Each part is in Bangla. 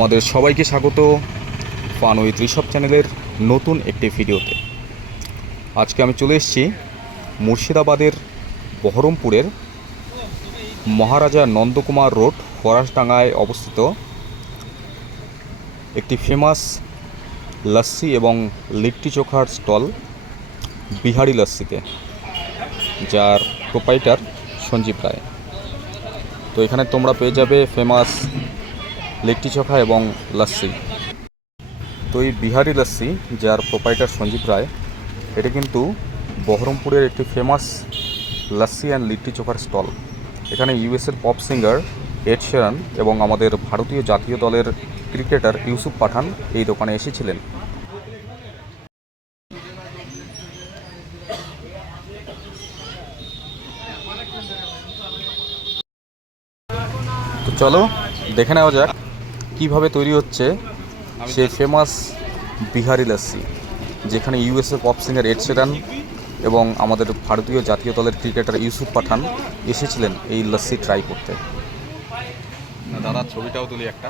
তোমাদের সবাইকে স্বাগত ফান উইথ ঋষভ চ্যানেলের নতুন একটি ভিডিওতে। আজকে আমি চলে এসেছি মুর্শিদাবাদের বহরমপুরের মহারাজা নন্দকুমার রোড, ফরাসডাঙ্গায় অবস্থিত একটি ফেমাস লস্যি এবং লিট্টি চোখার স্টল, বিহারি লস্যিতে যার প্রোপাইটার সঞ্জীব রায়। তো এখানে তোমরা পেয়ে যাবে ফেমাস লিট্টি চোখা এবং লস্যি তো এই বিহারি লস্যি যার প্রোপাইটার সঞ্জীব রায়, এটা কিন্তু বহরমপুরের একটি ফেমাস লস্যি অ্যান্ড লিট্টি চোখার স্টল। এখানে ইউএসের পপ সিঙ্গার এড শেরান এবং আমাদের ভারতীয় জাতীয় দলের ক্রিকেটার ইউসুফ পাঠান এই দোকানে এসেছিলেন। তো চলো, দেখে নেওয়া যাক। কীভাবে তৈরি হচ্ছে সে ফেমাস বিহারি লস্যি যেখানে USA pop singer Ed Sheeran এবং আমাদের ভারতীয় জাতীয় দলের ক্রিকেটার ইউসুফ পাঠান এসেছিলেন এই লস্যি ট্রাই করতে। দাদার ছবিটাও তুলি একটা।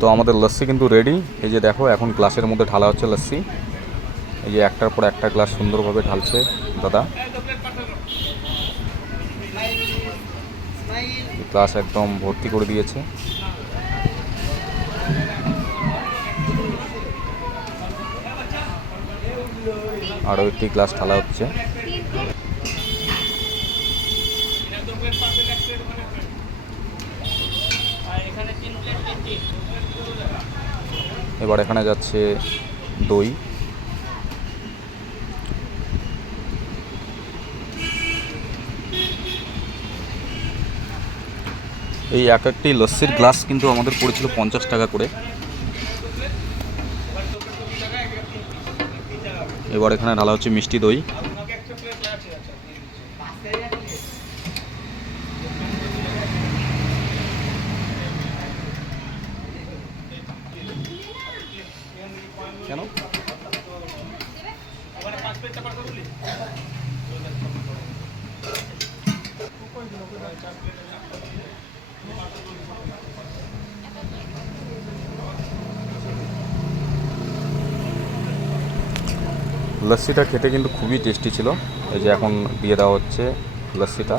তো আমাদের লস্যি কিন্তু রেডি এই যে দেখো এখন গ্লাসের মধ্যে ঢালা হচ্ছে লস্যি এই যে একটার পর একটা গ্লাস সুন্দরভাবে ঢালছে দাদা। গ্লাস একদম ভর্তি করে দিয়েছে। আরও একটি গ্লাস ঢালা হচ্ছে। এবার এখানে যাচ্ছে দই। এই এক একটি লস্যির গ্লাস কিন্তু আমাদের পড়েছিল পঞ্চাশ টাকা করে। এবার এখানে ঢালা হচ্ছে মিষ্টি দই। কেন? লস্যিটা খেতে কিন্তু খুবই টেস্টি ছিল। এই যে এখন দিয়ে দেওয়া হচ্ছে লস্যিটা।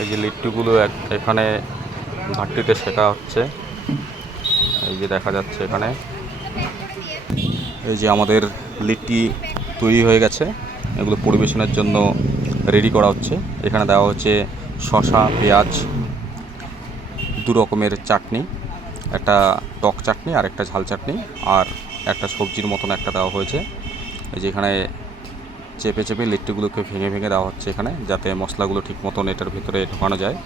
এই যে লিট্টিগুলো এক এখানে ভাট্টিতে শেখা হচ্ছে। এই যে দেখা যাচ্ছে এখানে। এই যে আমাদের লিট্টি তৈরি হয়ে গেছে। এগুলো পরিবেশনের জন্য রেডি করা হচ্ছে। এখানে দেওয়া হচ্ছে শশা পেঁয়াজ, দু রকমের চাটনি, একটা টক চাটনি আর একটা ঝাল চাটনি, আর একটা সবজির মতন একটা দেওয়া হয়েছে। এই যে এখানে চেপে চেপে লিট্টিগুলোকে ভেঙে ভেঙে দেওয়া হচ্ছে এখানে, যাতে মশলাগুলো ঠিক মতন এটার ভিতরে ঢোকানো যায়।